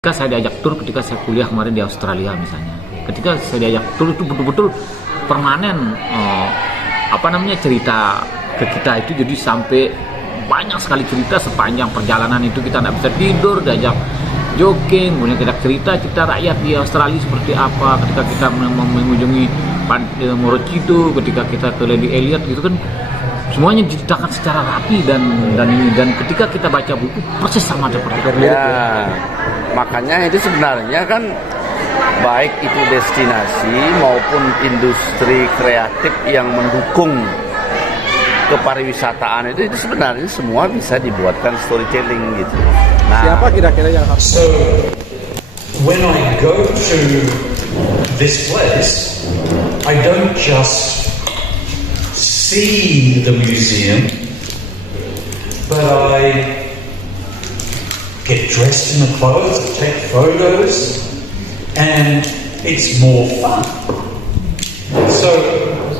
Ketika saya diajak tur, ketika saya kuliah kemarin di Australia misalnya, ketika saya diajak tur itu betul-betul permanen cerita ke kita itu, jadi sampai banyak sekali cerita sepanjang perjalanan itu. Kita tidak bisa tidur, diajak jogging, kemudian kita cerita rakyat di Australia seperti apa, ketika kita mengunjungi Maroochydore, ketika kita ke Lady Elliot gitu kan, semuanya diceritakan secara rapi dan ketika kita baca buku persis sama seperti itu. Ya, makanya itu sebenarnya kan baik itu destinasi maupun industri kreatif yang mendukung kepariwisataan itu sebenarnya semua bisa dibuatkan storytelling gitu. Nah, siapa kira-kira yang harus? So when I go to this place, I don't just see the museum, but I get dressed in the clothes, take photos, and it's more fun. So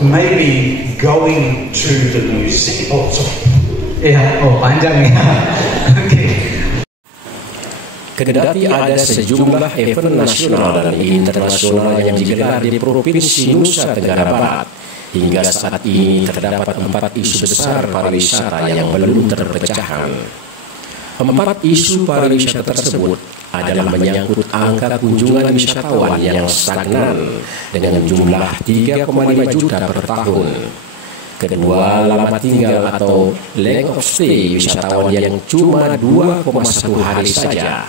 maybe going to the museum. Panjang ya. Oke. Kendati ada sejumlah event nasional dan internasional yang digelar di Provinsi Nusa Tenggara Barat, hingga saat ini terdapat 4 isu besar pariwisata yang belum terpecahkan. 4 isu pariwisata tersebut adalah menyangkut angka kunjungan wisatawan yang stagnan dengan jumlah 3,5 juta per tahun. Kedua, lama tinggal atau length of stay wisatawan yang cuma 2,1 hari saja.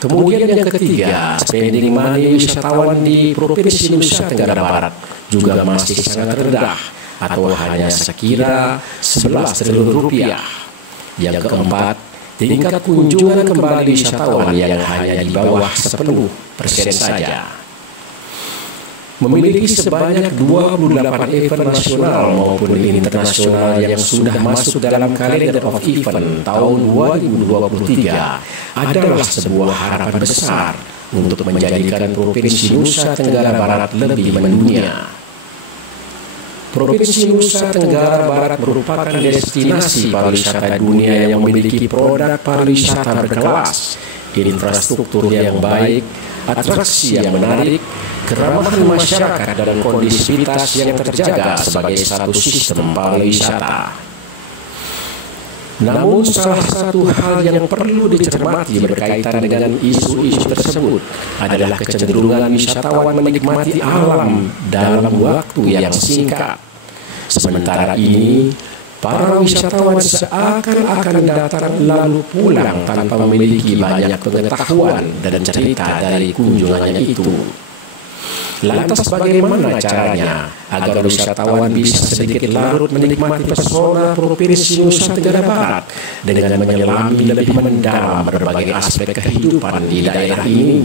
Kemudian yang ketiga, spending money wisatawan di Provinsi Nusa Tenggara Barat juga masih sangat rendah atau hanya sekira 11 triliun rupiah. Yang keempat, tingkat kunjungan kembali wisatawan yang hanya di bawah 10% saja. Memiliki sebanyak 28 event nasional maupun internasional yang sudah masuk dalam kalender of event tahun 2023 adalah sebuah harapan besar untuk menjadikan Provinsi Nusa Tenggara Barat lebih mendunia. Provinsi Nusa Tenggara Barat merupakan destinasi pariwisata dunia yang memiliki produk pariwisata berkelas, infrastruktur yang baik, atraksi yang menarik, keramahan masyarakat dan kondisivitas yang terjaga sebagai satu sistem pariwisata. Namun salah satu hal yang perlu dicermati berkaitan dengan isu-isu tersebut adalah kecenderungan wisatawan menikmati alam dalam waktu yang singkat. Sementara ini, para wisatawan seakan-akan datang lalu pulang tanpa memiliki banyak pengetahuan dan cerita dari kunjungannya itu. Lantas bagaimana caranya agar wisatawan bisa sedikit larut menikmati pesona Provinsi Nusa Tenggara Barat dengan menyelami lebih mendalam berbagai aspek kehidupan di daerah ini?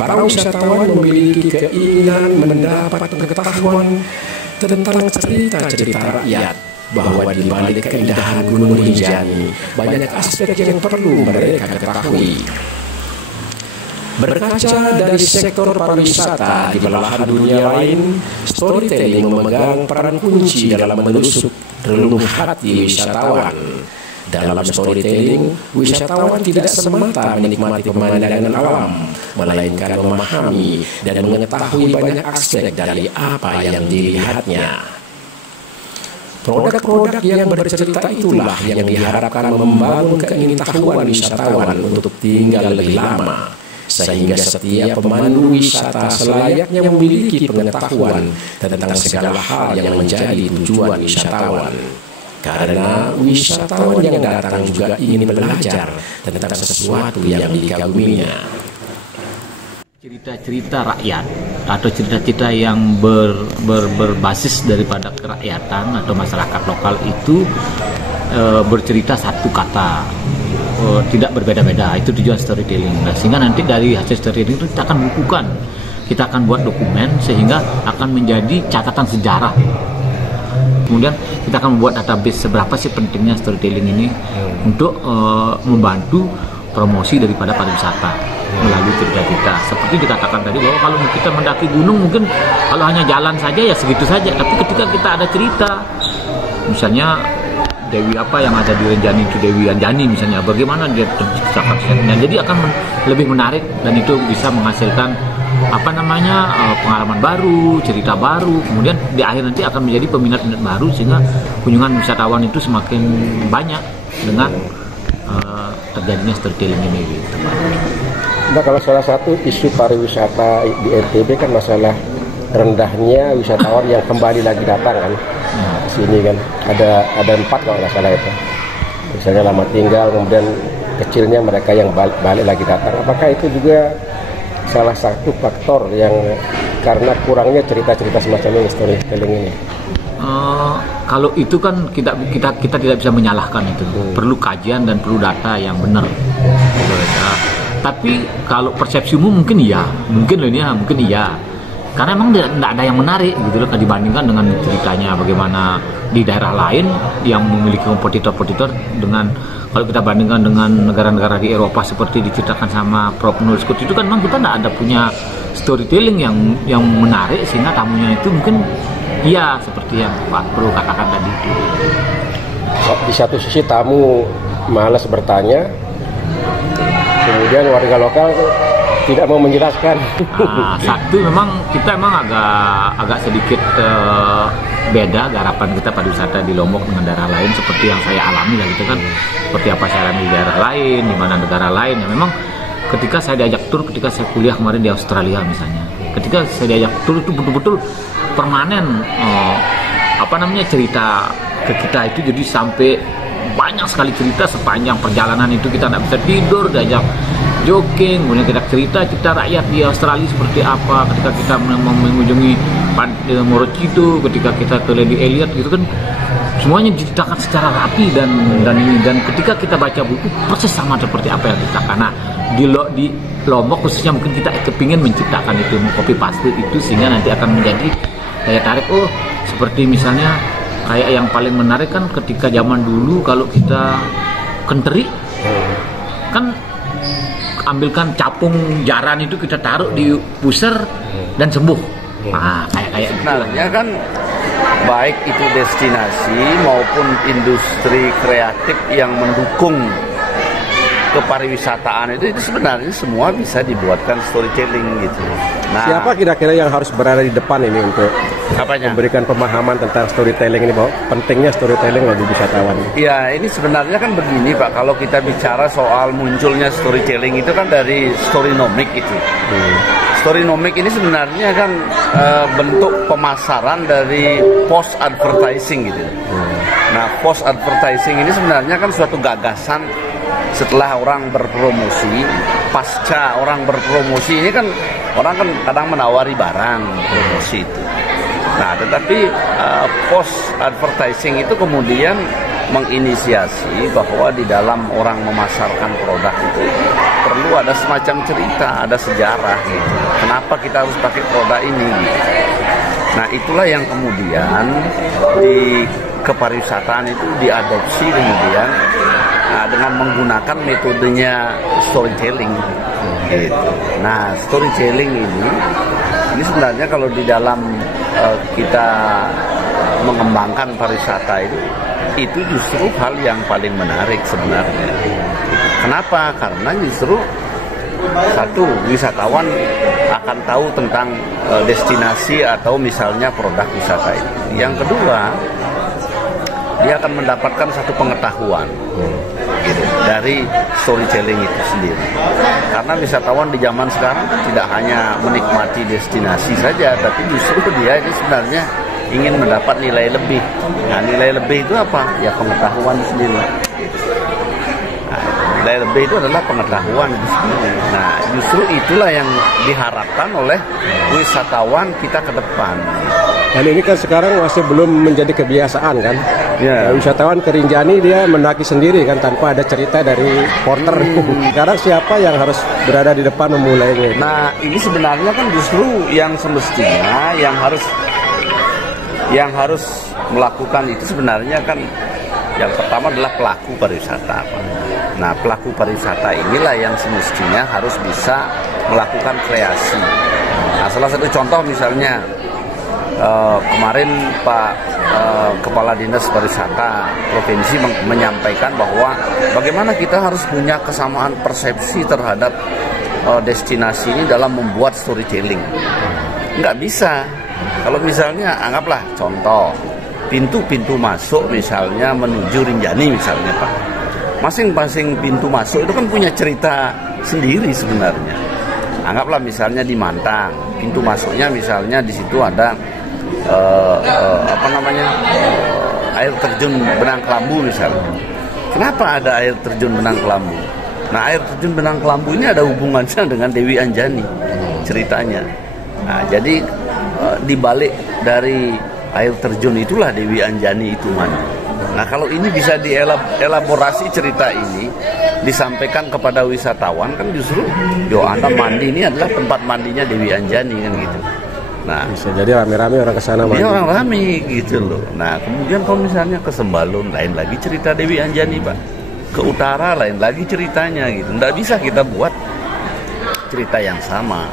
Para wisatawan memiliki keinginan mendapat pengetahuan tentang cerita-cerita rakyat, bahwa di balik keindahan Gunung Rinjani banyak aspek yang perlu mereka ketahui. Berkaca dari sektor pariwisata di belahan dunia lain, storytelling memegang peran kunci dalam menusuk relung hati wisatawan. Dalam storytelling, wisatawan tidak semata menikmati pemandangan alam, melainkan memahami dan mengetahui banyak aspek dari apa yang dilihatnya. Produk-produk yang bercerita itulah yang diharapkan membangun keingintahuan wisatawan untuk tinggal lebih lama, sehingga setiap pemandu wisata selayaknya memiliki pengetahuan tentang segala hal yang menjadi tujuan wisatawan. Karena wisatawan yang datang juga ingin belajar tentang sesuatu yang dikaguminya. Cerita-cerita rakyat atau cerita-cerita yang berbasis daripada kerakyatan atau masyarakat lokal itu bercerita satu kata, tidak berbeda-beda. Itu tujuan storytelling. Nah, sehingga nanti dari hasil storytelling itu kita akan bukukan, kita akan buat dokumen sehingga akan menjadi catatan sejarah. Kemudian kita akan membuat database seberapa sih pentingnya storytelling ini untuk membantu promosi daripada pariwisata melalui cerita kita. Seperti dikatakan tadi bahwa kalau kita mendaki gunung mungkin kalau hanya jalan saja ya segitu saja. Tapi ketika kita ada cerita, misalnya Dewi apa yang ada di Renjani itu Dewi Anjani misalnya, bagaimana dia terciptakan, jadi akan lebih menarik dan itu bisa menghasilkan pengalaman baru, cerita baru, kemudian di akhir nanti akan menjadi peminat-peminat baru sehingga kunjungan wisatawan itu semakin banyak dengan terjadinya storytelling ini gitu, Pak. Nah, kalau salah satu isu pariwisata di NTB kan masalah rendahnya wisatawan yang kembali lagi datang kan ke sini kan, ada 4 kalau nggak salah itu, misalnya lama tinggal, kemudian kecilnya mereka yang balik lagi datang. Apakah itu juga salah satu faktor yang karena kurangnya cerita-cerita semacam ini, storytelling ini? Kalau itu kan kita tidak bisa menyalahkan itu. Perlu kajian dan perlu data yang benar. Tapi kalau persepsimu mungkin iya, mungkin iya. Karena emang tidak ada yang menarik gitu loh dibandingkan dengan ceritanya bagaimana di daerah lain yang memiliki kompetitor dengan, kalau kita bandingkan dengan negara-negara di Eropa seperti diceritakan sama Prof. Nur Scott itu kan memang kita tidak ada punya storytelling yang menarik sehingga tamunya itu mungkin iya seperti yang Pak Pro katakan tadi itu. Di satu sisi tamu malas bertanya, kemudian warga lokal tidak mau menjelaskan. Satu memang kita agak sedikit beda garapan kita pariwisata di Lombok dengan daerah lain seperti yang saya alami lah gitu kan, seperti apa saya alami di daerah lain, di mana negara lain. Ya memang ketika saya diajak tur, ketika saya kuliah kemarin di Australia misalnya, ketika saya diajak tur itu betul-betul permanen cerita ke kita itu, jadi sampai banyak sekali cerita sepanjang perjalanan itu kita tidak bisa tidur, diajak jogging, kemudian kita cerita rakyat di Australia seperti apa, ketika kita mengunjungi Maroochydore, ketika kita ke Lady Elliot gitu kan, semuanya diceritakan secara rapi dan ketika kita baca buku persis sama seperti apa yang diceritakan. Nah, di Lombok khususnya mungkin kita kepingin menciptakan itu, copy paste itu sehingga nanti akan menjadi daya tarik. Seperti misalnya kayak yang paling menarik kan ketika zaman dulu kalau kita kenteri kan ambilkan capung jaran itu kita taruh di pusar dan sembuh. Kayak sebenarnya kan baik itu destinasi maupun industri kreatif yang mendukung kepariwisataan itu sebenarnya semua bisa dibuatkan storytelling gitu. Nah, siapa kira-kira yang harus berada di depan ini untuk memberikan pemahaman tentang storytelling ini, bahwa pentingnya storytelling bagi wisatawan? Ya, ini sebenarnya kan begini Pak, kalau kita bicara soal munculnya storytelling itu kan dari storynomic itu. Storynomic ini sebenarnya kan bentuk pemasaran dari post advertising gitu. Nah, post advertising ini sebenarnya kan suatu gagasan setelah orang berpromosi, pasca orang berpromosi ini kan orang kan kadang menawari barang promosi itu. Nah, tetapi post advertising itu kemudian menginisiasi bahwa di dalam orang memasarkan produk itu perlu ada semacam cerita, ada sejarah gitu. Kenapa kita harus pakai produk ini gitu. Nah, itulah yang kemudian di kepariwisataan itu diadopsi kemudian dengan menggunakan metodenya storytelling gitu. Nah, storytelling ini sebenarnya kalau di dalam kita mengembangkan pariwisata itu justru hal yang paling menarik sebenarnya. Kenapa? Karena justru satu, wisatawan akan tahu tentang destinasi atau misalnya produk wisata itu. Yang kedua, dia akan mendapatkan satu pengetahuan gitu, dari storytelling itu sendiri. Karena wisatawan di zaman sekarang tidak hanya menikmati destinasi saja, tapi justru dia ini sebenarnya ingin mendapat nilai lebih. Nah, nilai lebih itu apa? Ya pengetahuan sendiri. Nah, Layer B itu adalah pengetahuan. Nah, justru itulah yang diharapkan oleh wisatawan kita ke depan. Dan ini kan sekarang masih belum menjadi kebiasaan kan. Ya. Wisatawan ke Rinjani dia mendaki sendiri kan tanpa ada cerita dari porter. Sekarang siapa yang harus berada di depan memulainya? Nah, ini sebenarnya kan justru yang semestinya yang harus melakukan itu sebenarnya kan yang pertama adalah pelaku pariwisata. Nah, pelaku pariwisata inilah yang semestinya harus bisa melakukan kreasi. Nah, salah satu contoh misalnya kemarin Pak Kepala Dinas Pariwisata Provinsi menyampaikan bahwa bagaimana kita harus punya kesamaan persepsi terhadap destinasi ini dalam membuat storytelling. Nggak bisa. Kalau misalnya anggaplah contoh pintu-pintu masuk misalnya menuju Rinjani misalnya Pak. Masing-masing pintu masuk itu kan punya cerita sendiri sebenarnya. Anggaplah misalnya di Mantang, pintu masuknya misalnya di situ ada air terjun Benang Kelambu misalnya. Kenapa ada air terjun Benang Kelambu? Nah, air terjun Benang Kelambu ini ada hubungannya dengan Dewi Anjani ceritanya. Nah, jadi di balik dari air terjun itulah Dewi Anjani itu mandi. Nah, kalau ini bisa dielaborasi cerita ini disampaikan kepada wisatawan kan justru Anda mandi ini adalah tempat mandinya Dewi Anjani kan gitu. Nah, bisa jadi rame-rame orang ke sana mandi. Iya, orang rame gitu loh. Nah, kemudian kalau misalnya ke Sembalun lain lagi cerita Dewi Anjani, Pak. Ke utara lain lagi ceritanya gitu. Nggak bisa kita buat cerita yang sama.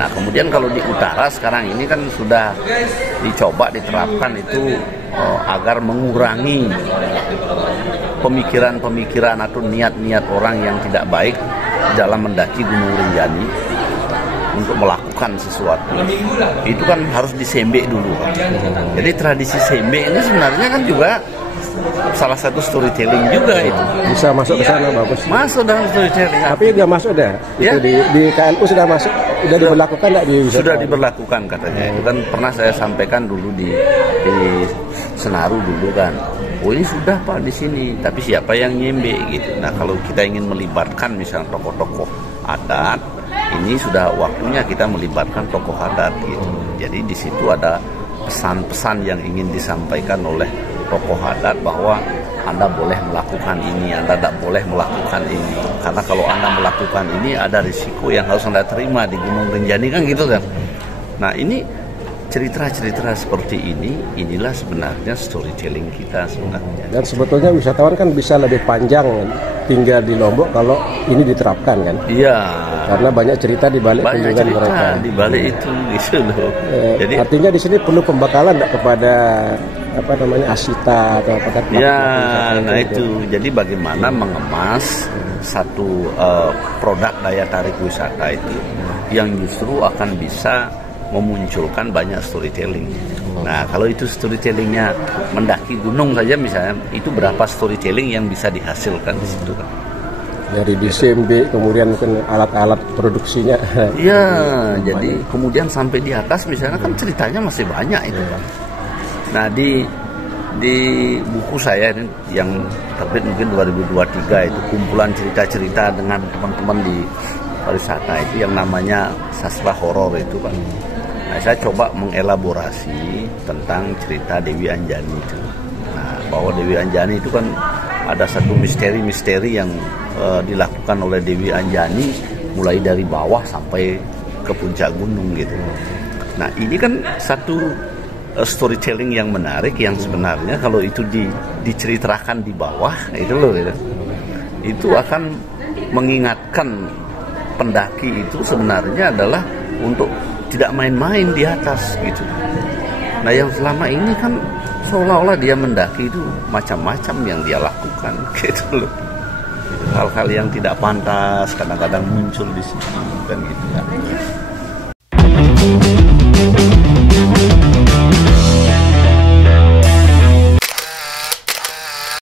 Nah, kemudian kalau di utara sekarang ini kan sudah dicoba diterapkan itu agar mengurangi pemikiran-pemikiran atau niat-niat orang yang tidak baik dalam mendaki Gunung Rinjani untuk melakukan sesuatu. Itu kan harus disembek dulu. Jadi tradisi sembek ini sebenarnya kan juga salah satu storytelling juga itu. Bisa masuk ke sana bagus. Masuk dalam storytelling. Tapi udah masuk dah. Ya? Itu di KNU sudah masuk. Sudah diberlakukan enggak di wisata? Sudah diberlakukan katanya. Itu kan pernah saya sampaikan dulu di Senaru dulu kan. Oh, ini sudah Pak di sini. Tapi siapa yang nyembe gitu. Nah, kalau kita ingin melibatkan misalnya tokoh-tokoh adat, ini sudah waktunya kita melibatkan tokoh adat gitu. Jadi di situ ada pesan-pesan yang ingin disampaikan oleh tokoh adat bahwa Anda boleh melakukan ini, Anda tidak boleh melakukan ini. Karena kalau Anda melakukan ini ada risiko yang harus Anda terima di Gunung Rinjani kan gitu kan. Nah, ini cerita-cerita seperti ini, inilah sebenarnya storytelling kita sebenarnya. Dan sebetulnya wisatawan kan bisa lebih panjang tinggal di Lombok kalau ini diterapkan kan? Iya. Karena banyak cerita di balik kunjungan mereka. Di balik itu gitu loh. Jadi artinya di sini perlu pembekalan kepada asita atau apa? Ya, nah itu. Jadi bagaimana mengemas satu produk daya tarik wisata itu yang justru akan bisa memunculkan banyak storytelling. Nah, kalau itu storytellingnya mendaki gunung saja misalnya, itu berapa storytelling yang bisa dihasilkan di situ kan? Dari DCMB, kemudian mungkin alat-alat produksinya. Iya, jadi kemudian sampai di atas misalnya kan ceritanya masih banyak itu kan. Nah, di buku saya ini yang terbit mungkin 2023 itu kumpulan cerita-cerita dengan teman-teman di pariwisata itu yang namanya sastra horor itu kan. Nah, saya coba mengelaborasi tentang cerita Dewi Anjani itu. Nah, bahwa Dewi Anjani itu kan ada satu misteri-misteri yang dilakukan oleh Dewi Anjani mulai dari bawah sampai ke puncak gunung gitu. Nah, ini kan satu storytelling yang menarik yang sebenarnya kalau itu diceritakan di bawah itu loh gitu. Itu akan mengingatkan pendaki itu sebenarnya adalah untuk tidak main-main di atas gitu. Nah, yang selama ini kan seolah-olah dia mendaki itu macam-macam yang dia lakukan gitu loh. Hal-hal yang tidak pantas kadang-kadang muncul di sini kan gitu kan.